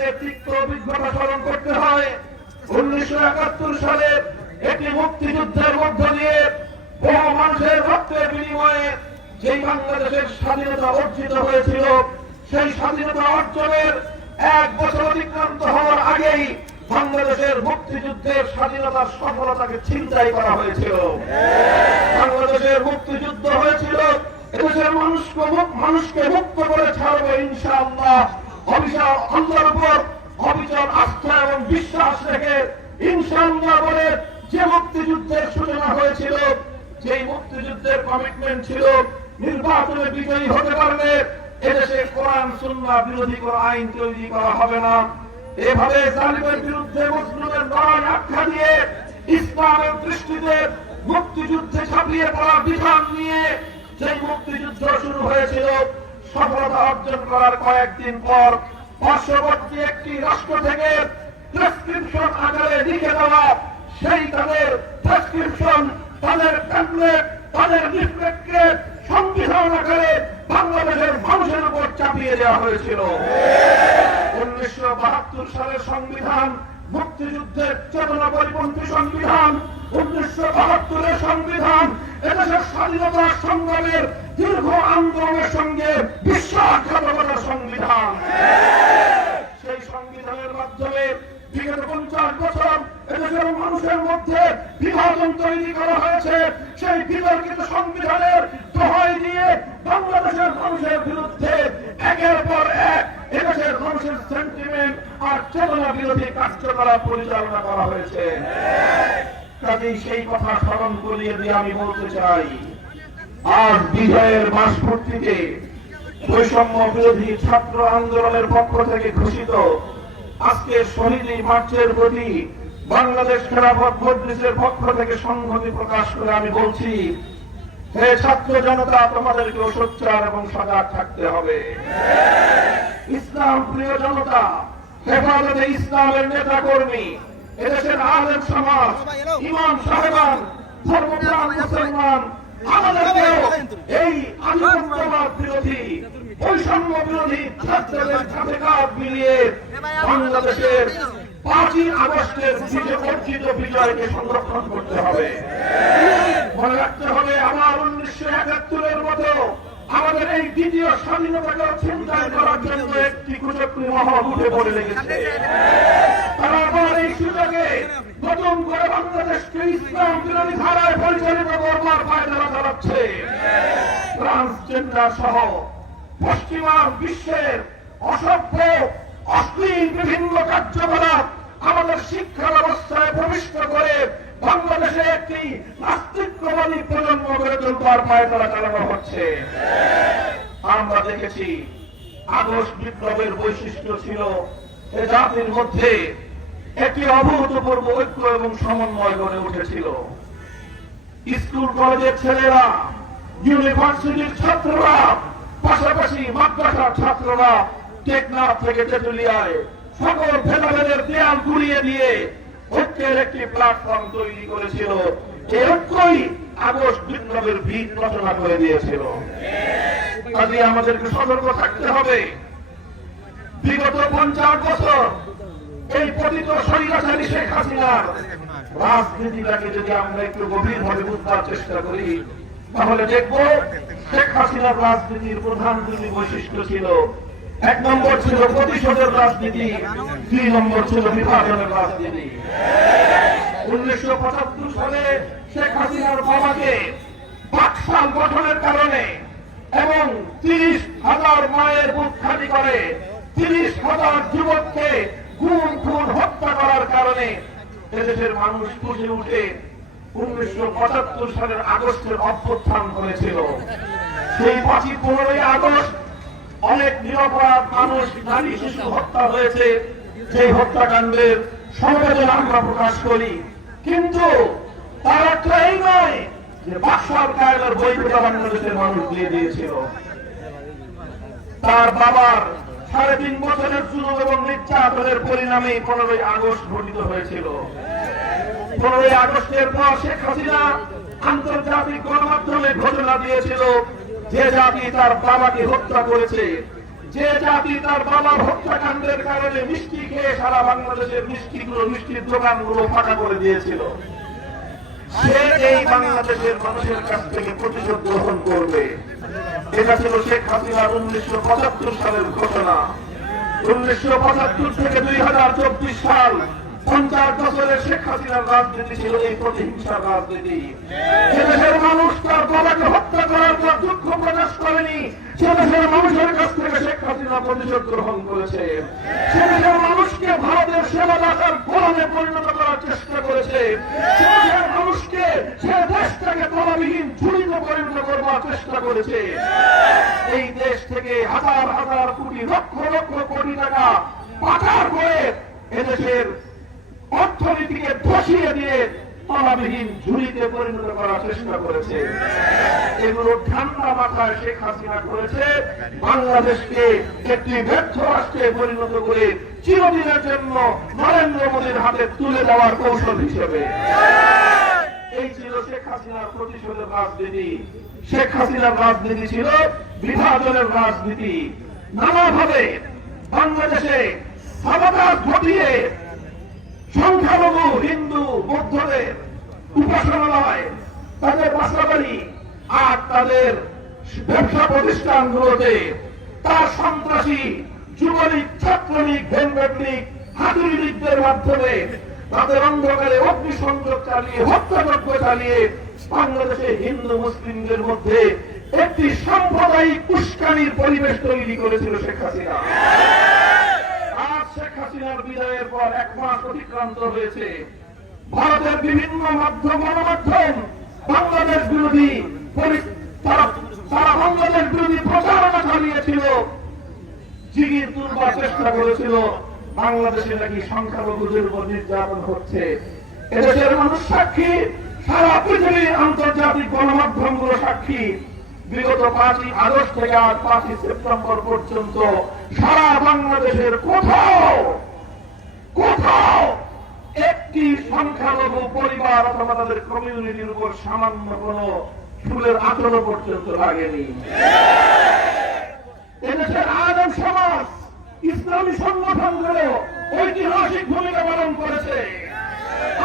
আমাদেরকে তিক্ত অভিজ্ঞতা স্মরণ করতে হয়। 1971 সালে একটি মুক্তিযুদ্ধের মধ্য দিয়ে বহু মানুষের রক্তের বিনিময়ে যেই বাংলাদেশের স্বাধীনতা অর্জিত হয়েছিল, সেই স্বাধীনতা অর্জনের 1 বছর অতিক্রান্ত হওয়ার আগেই বাংলাদেশের মুক্তিযুদ্ধের স্বাধীনতার সফলতাকে ছিনতাই করা হয়েছিল। বাংলাদেশের মুক্তিযুদ্ধ হয়েছিল এদেশের মানুষকে মুক্ত করে ছাড়বে ইনশাআল্লাহ। আল্লাহর উপর অবিচল আস্থা এবং বিশ্বাস রেখে ইনশাআল্লাহ বলে যে মুক্তিযুদ্ধের সূচনা হয়েছিল, যেই মুক্তিযুদ্ধের কমিটমেন্ট ছিল নির্বাচনে বিজয়ী হতে পারলে এদেশে কোরআন সুন্নাহ বিরোধী কোন আইন তৈরি করা হবে না। এভাবে জালিমের বিরুদ্ধে মুসলিমের লড়াই আখ্যা দিয়ে ইসলামের দৃষ্টিতে মুক্তিযুদ্ধে ঝাঁপিয়ে পড়া বিধান নিয়ে সেই মুক্তিযুদ্ধ শুরু হয়েছিল। সফলতা অর্জন করার কয়েকদিন পর পার্শ্ববর্তী একটি রাষ্ট্র থেকে প্রেসক্রিপশন আকারে লিখে দেওয়া সেই তাদের প্রেসক্রিপশন, তাদের প্যাম্পলেট, তাদের লিফলেটকে সংবিধান আকারে বাংলাদেশের মানুষের উপর চাপিয়ে দেওয়া হয়েছিল। 1972 সালের সংবিধান মুক্তিযুদ্ধের চেতনা পরিপন্থী সংবিধান, 1972 সংবিধান এদেশের স্বাধীনতা সংগ্রামের দীর্ঘ আন্দোলনের সঙ্গে বিশ্বাসঘাতকতার সংবিধান। সেই সংবিধানের মাধ্যমে বিগত 50 বছর এদেশের মানুষের মধ্যে বিভাজন তৈরি করা হয়েছে। সেই বিতর্কিত সংবিধানের দোহাই দিয়ে বাংলাদেশের মানুষের বিরুদ্ধে একের পর এক এদেশের মানুষের সেন্টিমেন্ট আর চেতনা বিরোধী কার্যকলাপ পরিচালনা করা হয়েছে। কাজেই সেই কথা স্মরণ করিয়ে দিয়ে আমি বলতে চাই, আজ বিজয়ের মাসপূর্তিতে বৈষম্য বিরোধী ছাত্র আন্দোলনের পক্ষ থেকে ঘোষিত আজকে শহীদী মার্চের প্রতি বাংলাদেশ খেলাফত মজলিসের পক্ষ থেকে সংহতি প্রকাশ করে আমি বলছি, হে ছাত্র জনতা, তোমাদেরকে সোচ্চার এবং সজাগ থাকতে হবে। ইসলাম প্রিয় জনতা, হেফাজতে ইসলামের নেতা কর্মী, এদেশের আলেম সমাজ, ইমাম সাহেবান, ধর্মপ্রাণ মুসলমান, আমাদেরকেও এই আধিপত্যবাদ বিরোধী বৈষম্য বিরোধী ছাত্রদের সাথে কাঁধ মিলিয়ে বাংলাদেশের 5ই আগস্টের অর্জিত বিজয়কে সংরক্ষণ করতে হবে। মনে রাখতে হবে, আমার 1971-এর মতো আমাদের এই দ্বিতীয় স্বাধীনতাকে ছিনতাই করার জন্য একটি কুচক্রী মহল উঠে পড়ে লেগেছে। তারা আবার এই সুযোগে নতুন করে বাংলাদেশকে ইসলাম বিরোধী ধারায় পরিচালিত করবার পায়তারা চালাচ্ছে। ট্রান্সজেন্ডার সহ পশ্চিমা বিশ্বের অসভ্য অশ্লীল বিভিন্ন কার্যকলাপ আমাদের শিক্ষা ব্যবস্থায় প্রবিষ্ট করে বাংলাদেশে একটি নাস্তিকবাদী প্রজন্ম গড়ে তোলবার পায়তারা চালানো হচ্ছে। আমরা দেখেছি আগস্ট বিপ্লবের বৈশিষ্ট্য ছিল এ জাতির মধ্যে একটি অভূতপূর্ব ঐক্য এবং সমন্বয় গড়ে উঠেছিল। স্কুল কলেজের ছেলেরা, ইউনিভার্সিটির ছাত্ররা, পাশাপাশি মাদ্রাসার ছাত্ররা টেকনাফ থেকে তেঁতুলিয়ায় সকল ভেদাভেদের দেয়াল গুড়িয়ে দিয়ে ঐক্যের একটি প্ল্যাটফর্ম তৈরি করেছিল। এই ঐক্যই আগস্ট বিপ্লবের ভিত রচনা করে দিয়েছিল। কাজে আমাদেরকে সতর্ক থাকতে হবে। বিগত 50 বছর এই পতিত স্বৈরাচারী শেখ হাসিনার রাজনীতিটাকে যদি আমরা একটু গভীরভাবে বুঝবার চেষ্টা করি, তাহলে দেখব শেখ হাসিনার রাজনীতির প্রধান 2টি বৈশিষ্ট্য ছিল। 1 নম্বর ছিল প্রতিশোধের রাজনীতি, 2 নম্বর ছিল বিভাজনের রাজনীতি। 1975 সালে শেখ হাসিনার বাবাকে বাকশাল গঠনের কারণে এবং 30,000 মায়ের বুক খালি করে 30,000 যুবককে খুন হত্যা করার কারণে এদেশের মানুষ ফুসে উঠে 1975 সালের আগস্টের অভ্যুত্থান করেছিল। সেই 15ই আগস্ট অনেক নিরপরাধ মানুষ, নারী, শিশু হত্যা হয়েছে। সেই হত্যাকাণ্ডের সমবেদনা আমরা প্রকাশ করি, কিন্তু তার অর্থ এই নয় যে বাকশাল কায়দার বৈধতা বাংলাদেশের মানুষ দিয়ে দিয়েছিল। তার বাবার 3.5 বছরের জুলুম এবং নির্যাতনের পরিণামে 15ই আগস্ট ঘটিত হয়েছিল। 15ই আগস্টের পর শেখ হাসিনা আন্তর্জাতিক গণমাধ্যমে ঘোষণা দিয়েছিল, যে জাতি তার বাবাকে হত্যা করেছে যে জাতি তার বাবার হত্যাকাণ্ডের কারণে মিষ্টি খেয়ে সারা বাংলাদেশের মিষ্টির দোকানগুলো ফাঁকা করে দিয়েছিল, সে এই বাংলাদেশের মানুষের কাছ থেকে প্রতিশোধ গ্রহণ করবে। এটা ছিল শেখ হাসিনার 1975 সালের ঘোষণা। 1975 থেকে 2024 সাল 50 বছরের শেখ হাসিনার রাজনীতি ছিল এই প্রতিহিংসার রাজনীতি। সেদেশের মানুষ তার বাবাকে হত্যা করার পর দুঃখ প্রকাশ করেনি, সেদেশের মানুষের কাছ থেকে শেখ হাসিনা প্রতিশোধ গ্রহণ করেছে। সেদেশের মানুষকে ভারতের সেবাদাতার গোলামে পরিণত করার চেষ্টা করেছে। সেদেশের মানুষকে সে দেশটাকে তলাবিহীন ঝুড়িতে পরিণত করবার চেষ্টা করেছে। এই দেশ থেকে হাজার হাজার কোটি লক্ষ লক্ষ কোটি টাকা পাচার করে এদেশের অর্থনীতিকে ধসিয়ে দিয়ে তলাবিহীন ঝুড়িতে পরিণত করার চেষ্টা করেছে। এগুলো ঠান্ডা মাথায় শেখ হাসিনা করেছে বাংলাদেশকে একটি ব্যর্থ রাষ্ট্রে পরিণত করে চিরদিনের জন্য নরেন্দ্র মোদীর হাতে তুলে দেওয়ার কৌশল হিসেবে। এই ছিল শেখ হাসিনার প্রতিশোধের রাজনীতি। শেখ হাসিনার রাজনীতি ছিল বিভাজনের রাজনীতি। নানাভাবে বাংলাদেশে সাবাদাস ঘটিয়ে সংখ্যালঘু হিন্দু বৌদ্ধদের উপাসনালয়, তাদের বাসাবাড়ি আর তাদের ব্যবসা প্রতিষ্ঠানগুলোতে তার সন্ত্রাসী যুবলীগ, ছাত্রলীগ, ভেনভেটলীগ, হাতুড়ি লীগদের মাধ্যমে তাদের অন্ধকারে অগ্নিসংযোগ চালিয়ে হত্যাযজ্ঞ চালিয়ে বাংলাদেশে হিন্দু মুসলিমদের মধ্যে একটি সাম্প্রদায়িক উস্কানির পরিবেশ তৈরি করেছিল শেখ হাসিনা। শেখ হাসিনার বিদায়ের পর 1 মাস অতিক্রান্ত হয়েছে। ভারতের বিভিন্ন গণমাধ্যম বাংলাদেশ বিরোধী তারা বাংলাদেশ বিরোধী প্রচারণা চালিয়েছিল, জিগির তুলবার চেষ্টা করেছিল বাংলাদেশে নাকি সংখ্যালঘুদের উপর নির্যাতন হচ্ছে। এদেশের মানুষ সাক্ষী, সারা পৃথিবীর আন্তর্জাতিক গণমাধ্যমগুলো সাক্ষী। বিগত 5ই আগস্ট থেকে আজ 5ই সেপ্টেম্বর পর্যন্ত সারা বাংলাদেশের কোথাও একটি সংখ্যালঘু পরিবার অথবা তাদের কমিউনিটির উপর সামান্য কোন ফুলের আচরণ পর্যন্ত লাগেনি। এদেশের আলেম সমাজ, ইসলামী সংগঠনগুলো ঐতিহাসিক ভূমিকা পালন করেছে।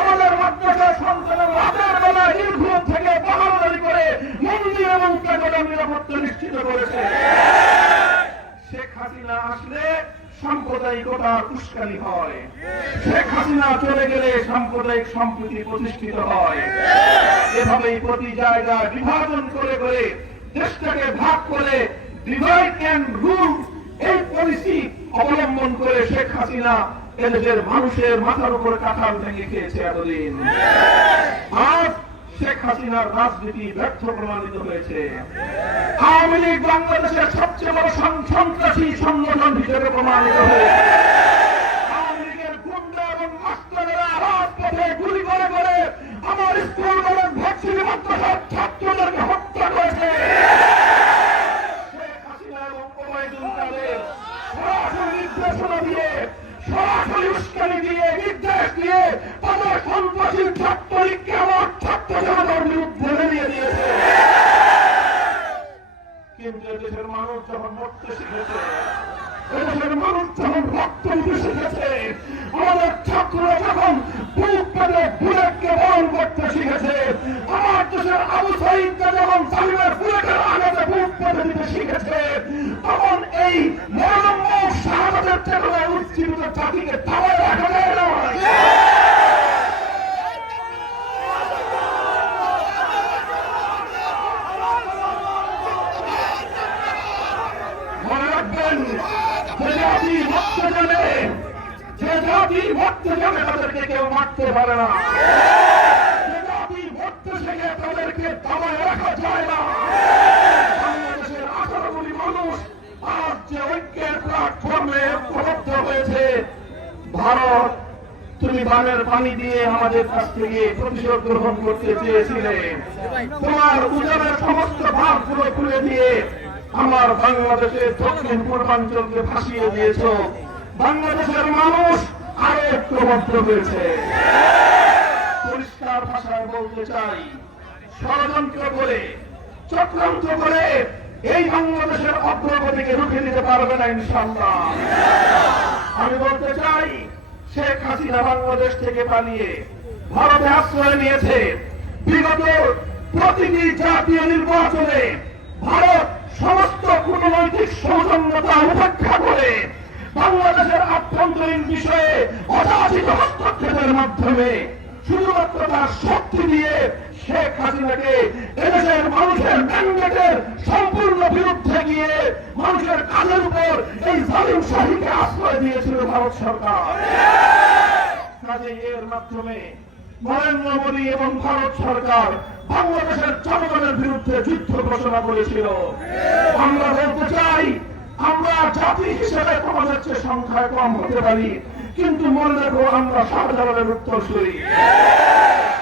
আমাদের মাদ্রাসার সন্তানের রাতের বেলা নির্ঘুম থেকে পাহাড়ি করে মন্দির এবং প্যাগোডার নিরাপত্তা নিশ্চিত করেছে। শেখ হাসিনা আসলে সাম্প্রদায়িকতার উস্কানি হয়, শেখ হাসিনা চলে গেলে সাম্প্রদায়িক সম্প্রীতি প্রতিষ্ঠিত হয়। এভাবেই প্রতি জায়গায় বিভাজন করে করে দেশটাকে ভাগ করে ডিভাইড অ্যান্ড রুল এই পলিসি অবলম্বন করে শেখ হাসিনা এদেশের মানুষের মাথার উপরে কাঁঠাল ভেঙে খেয়েছে এতদিন। আজ শেখ হাসিনার রাজনীতি ব্যর্থ প্রমাণিত হয়েছে। আওয়ামী লীগ বাংলাদেশের সবচেয়ে বড় সন্ত্রাসী সংগঠন হিসেবে প্রমাণিত হয়েছে। আওয়ামী লীগের গুন্ডা এবং মাস্টারেরা রাজপথে গুলি করে করে আমার স্কুল কলেজ ভর্সিটি মাদ্রাসার ছাত্রদেরকে হত্যা করেছে। শেখ হাসিনা এবং ওবায়দুল কাদের সরাসরি নির্দেশনা দিয়ে, সরাসরি উস্কানি দিয়ে, নির্দেশ দিয়ে তাদের সন্ত্রাসী ছাত্রলীগকে আমার ছাত্র জনতার বিরুদ্ধে বেরিয়ে দিয়েছে। কিন্তু দেশের মানুষ যখন মরতে শিখেছে, দেশের মানুষ যখন রক্ত দিতে শিখেছে, আমাদের ছাত্ররা যখন বুক পেতে বুলেটকে বরণ করতে শিখেছে, আমার দেশের আবু সাঈদকে যখন সালিমের বুলেটের আঘাতে বুক পেতে দিতে শিখেছে, তখন এই মরণম্য শাহাদাতের চেতনায় উজ্জীবিত জাতিকে থামায় রাখা যায় না। মনে রাখবেন, যে জাতি মরতে জানে, যে জাতি মরতে জানে তাদেরকে কেউ মারতে পারে না। যে জাতি মরতে শেখে তাদেরকে থামায় রাখা যায় না। বাংলাদেশের 18 কোটি মানুষ আজ যে ঐক্যের প্ল্যাটফর্মে ঐক্যবদ্ধ হয়েছে, ভারত তুমি বানের পানি দিয়ে আমাদের কাছ থেকে প্রতিশোধ গ্রহণ করতে চেয়েছিলে, তোমার উজানের সমস্ত ভাগগুলো খুলে দিয়ে আমার বাংলাদেশের দক্ষিণ পূর্বাঞ্চলকে ভাসিয়ে দিয়েছ। বাংলাদেশের মানুষ আরো ঐক্যবদ্ধ হয়েছে। পরিষ্কার ভাষায় বলতে চাই, ষড়যন্ত্র করে, চক্রান্ত করে এই বাংলাদেশের অগ্রগতিকে রুখে দিতে পারবে না ইনশাআল্লাহ। আমি বলতে চাই, শেখ হাসিনা বাংলাদেশ থেকে পালিয়ে ভারতে আশ্রয় নিয়েছে। বিগত প্রতিটি জাতীয় নির্বাচনে ভারত সমস্ত কূটনৈতিক সৌজন্যতা উপেক্ষা করে বাংলাদেশের আভ্যন্তরীণ বিষয়ে অযাচিত হস্তক্ষেপের মাধ্যমে শুধুমাত্র তার শক্তি দিয়ে শেখ হাসিনাকে এদেশের মানুষের ম্যান্ডেটের সম্পূর্ণ বিরুদ্ধে গিয়ে মানুষের কাজের উপর এই জালিম শাহীকে আশ্রয় দিয়েছিল ভারত সরকার। কাজেই এর মাধ্যমে নরেন্দ্র মোদী এবং ভারত সরকার বাংলাদেশের জনগণের বিরুদ্ধে যুদ্ধ ঘোষণা করেছিল। আমরা বলতে চাই, আমরা জাতি হিসেবে তোমাদের চেয়ে সংখ্যায় কম হতে পারি, কিন্তু মনে রেখো আমরা শাহজালালের উত্তরসূরি।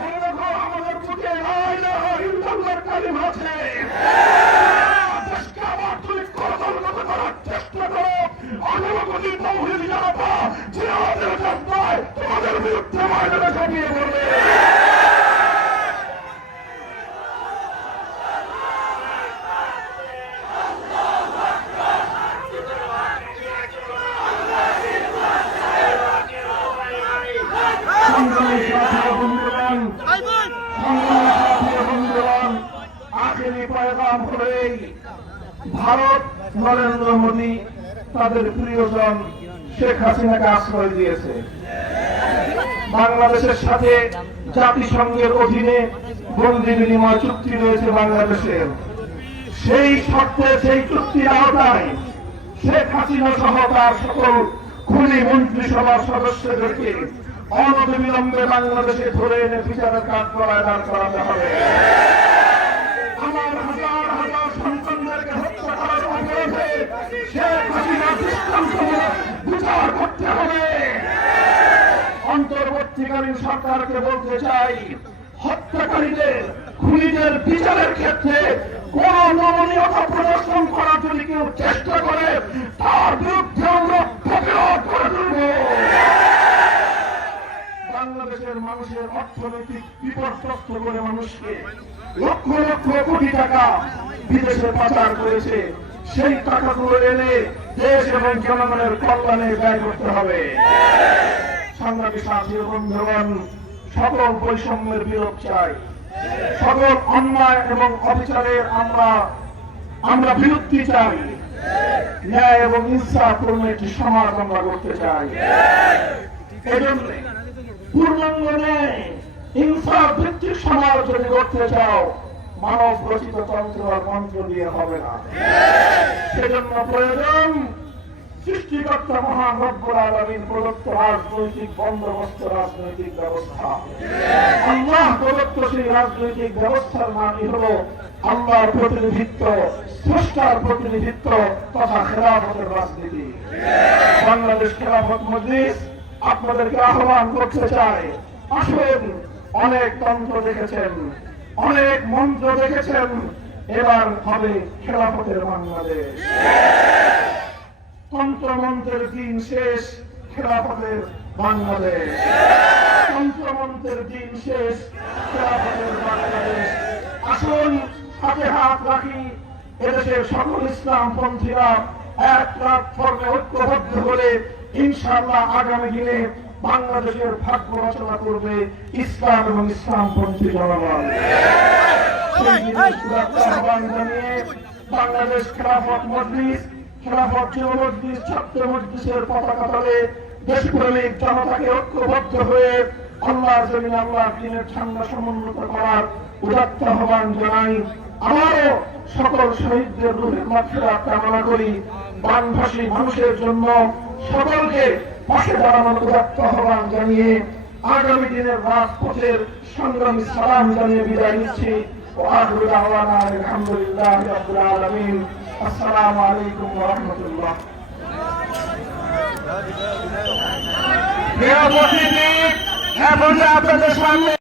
মনে রেখো আমাদের বুকে লা ইলাহা ইল্লাল্লাহর কালিমা আছে। দেশকে আবার তুমি করতলগত করার চেষ্টা করো, অগ্রগতি তৌহিদি জনতা জিহাদের জজ্বায় তোমাদের বিরুদ্ধে ময়দানে ঝাঁপিয়ে পড়বে। আখেরি পয়গাম হলেই ভারত নরেন্দ্র মোদী তাদের প্রিয়জন শেখ হাসিনাকে আশ্রয় দিয়েছে। বাংলাদেশের সাথে জাতিসংঘের অধীনে বন্দি বিনিময় চুক্তি রয়েছে বাংলাদেশের। সেই শর্তে, সেই চুক্তির আওতায় শেখ হাসিনা সহ তার সকল খুনি মন্ত্রিসভার সদস্যদেরকে অনতিবিলম্বে বাংলাদেশে ধরে এনে বিচারের কাঠগড়ায় দাঁড় করাতে হবে। আমার হাজার হাজার সন্তানদেরকে হত্যা করার অপরাধে শেখ হাসিনা দৃষ্টান্তমূলক বিচার করতে হবে। অন্তর্বর্তীকালীন সরকারকে বলতে চাই, হত্যাকারীদের, খুনিদের বিচারের ক্ষেত্রে কোন নমনীয়তা প্রদর্শন করার যদি কেউ চেষ্টা করে তার বিরুদ্ধে আমরা প্রতিরোধ করে তুলব। বাংলাদেশের মানুষের অর্থনৈতিক বিপর্যস্ত করে মানুষকে লক্ষ লক্ষ কোটি টাকা বিদেশে পাচার করেছে, সেই টাকাগুলো এনে দেশ এবং জনগণের কল্যাণে ব্যয় করতে হবে। সংগ্রামী সাথী বন্ধুগণ, সকল বৈষম্যের বিলোপ চাই, সকল অন্যায় এবং অবিচারের আমরা বিরতি চাই, ন্যায় এবং ইনসাফপূর্ণ একটি সমাজ আমরা করতে চাই। এজন্য পূর্ণাঙ্গ ন্যায় ইনসাফ ভিত্তিক সমাজ যদি করতে চাও, মানব রচিত তন্ত্র আর মন্ত্র দিয়ে হবে না। সেজন্য প্রয়োজন সৃষ্টিকর্তা মহান রব্বুল আলামিন প্রদত্ত রাজনৈতিক বন্দোবস্ত, রাজনৈতিক ব্যবস্থা। আল্লাহ প্রদত্ত সেই রাজনৈতিক ব্যবস্থার নামই হল আল্লাহর প্রতিনিধিত্ব, স্রষ্টার প্রতিনিধিত্ব তথা খেলাফতের রাজনীতি। বাংলাদেশ খেলাফত মজলিস আপনাদেরকে আহ্বান করতে চায়, আসুন, অনেক তন্ত্র দেখেছেন, অনেক মন্ত্র দেখেছেন, এবার হবে খেলাফতের বাংলাদেশ। তন্ত্রমন্ত্রের দিন শেষ, খেলাফতের বাংলাদেশ। তন্ত্রমন্ত্রের দিন শেষ, খেলাফতের বাংলাদেশ। আসুন হাতে হাত রাখি, এদেশের সকল ইসলামপন্থীরা এক প্ল্যাটফর্মে ঐক্যবদ্ধ করে ইনশাআল্লাহ আগামী দিনে বাংলাদেশের ভাগ্য রচনা করবে ইসলাম এবং ইসলামপন্থী জনগণ। আহ্বান জানিয়ে বাংলাদেশ খেলাফত মজলিস, খেলাফত যুব মজলিস, ছাত্র মজলিসের পতাকা তলে দেশপ্রেমিক জনতাকে ঐক্যবদ্ধ হয়ে আল্লাহর জমিনে আল্লাহর দ্বীনের ঝান্ডা সমুন্নত করার উদাত্ত আহ্বান জানাই। আমারও সকল শহীদদের রূহের মাগফিরাত কামনা করি। বানভাসী মানুষের জন্য সকলকে পাশে দাঁড়ানোর উদাত্ত আহ্বান জানিয়ে আগামী দিনের রাজপথের সংগ্রামী সালাম জানিয়ে বিদায় নিচ্ছি। وآخر دعوانا الحمد لله رب العالمين। السلام عليكم ورحمة الله। আপনাদের সামনে